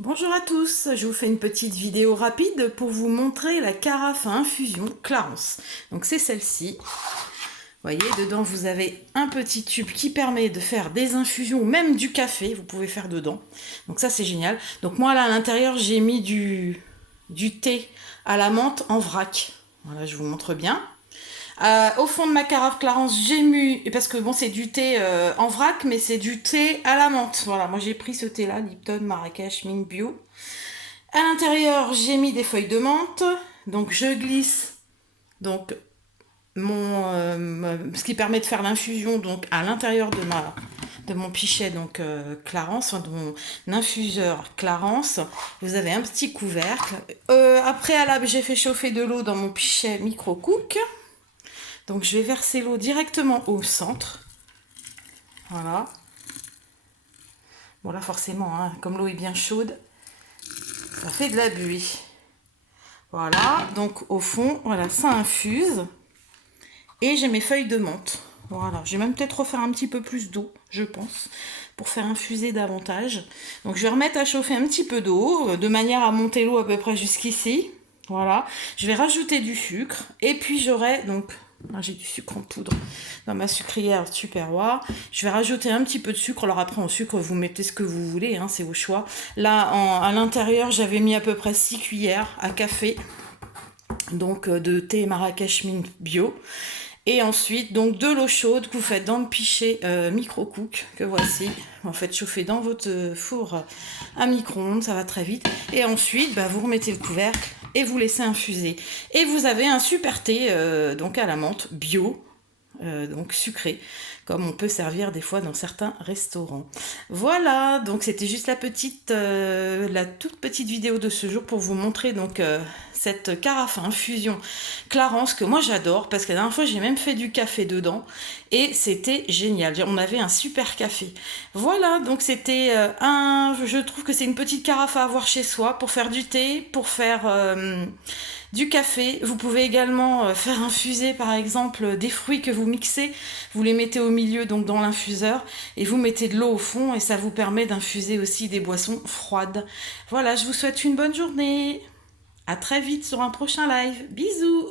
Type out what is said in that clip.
Bonjour à tous, je vous fais une petite vidéo rapide pour vous montrer la carafe à infusion Clarence. Donc c'est celle-ci. Vous voyez, dedans vous avez un petit tube qui permet de faire des infusions, même du café, vous pouvez faire dedans. Donc ça c'est génial. Donc moi là à l'intérieur j'ai mis du thé à la menthe en vrac. Voilà, je vous montre bien. Au fond de ma carafe Clarence, j'ai mis, parce que bon, c'est du thé en vrac, mais c'est du thé à la menthe. Voilà, moi j'ai pris ce thé-là, Lipton Marrakech Mint Bio. À l'intérieur, j'ai mis des feuilles de menthe. Donc je glisse donc ce qui permet de faire l'infusion donc à l'intérieur de mon pichet donc Clarence, de mon infuseur Clarence. Vous avez un petit couvercle. À préalable, j'ai fait chauffer de l'eau dans mon pichet micro-cook. Donc je vais verser l'eau directement au centre. Voilà. Bon là forcément, hein, comme l'eau est bien chaude, ça fait de la buée. Voilà, donc au fond, voilà, ça infuse. Et j'ai mes feuilles de menthe. Voilà, je vais même peut-être refaire un petit peu plus d'eau, je pense, pour faire infuser davantage. Donc je vais remettre à chauffer un petit peu d'eau, de manière à monter l'eau à peu près jusqu'ici. Voilà, je vais rajouter du sucre. Et puis j'aurai donc... j'ai du sucre en poudre dans ma sucrière Tupperware. Je vais rajouter un petit peu de sucre. Alors après, en sucre, vous mettez ce que vous voulez, hein, c'est au choix. Là, à l'intérieur, j'avais mis à peu près 6 cuillères à café. Donc de thé Marrakech Mint Bio. Et ensuite, donc de l'eau chaude que vous faites dans le pichet micro-cook, que voici. En fait, chauffer dans votre four à micro-ondes, ça va très vite. Et ensuite, vous remettez le couvercle et vous laissez infuser. Et vous avez un super thé donc à la menthe bio, donc sucré, comme on peut servir des fois dans certains restaurants. Voilà, donc c'était juste la toute petite vidéo de ce jour pour vous montrer donc cette carafe à infusion Clarence que moi j'adore, parce que la dernière fois j'ai même fait du café dedans et c'était génial. On avait un super café. Voilà, donc c'était je trouve que c'est une petite carafe à avoir chez soi pour faire du thé, pour faire du café. Vous pouvez également faire infuser par exemple des fruits que vous mixez, vous les mettez au milieu donc dans l'infuseur et vous mettez de l'eau au fond et ça vous permet d'infuser aussi des boissons froides. Voilà, je vous souhaite une bonne journée. À très vite sur un prochain live. Bisous!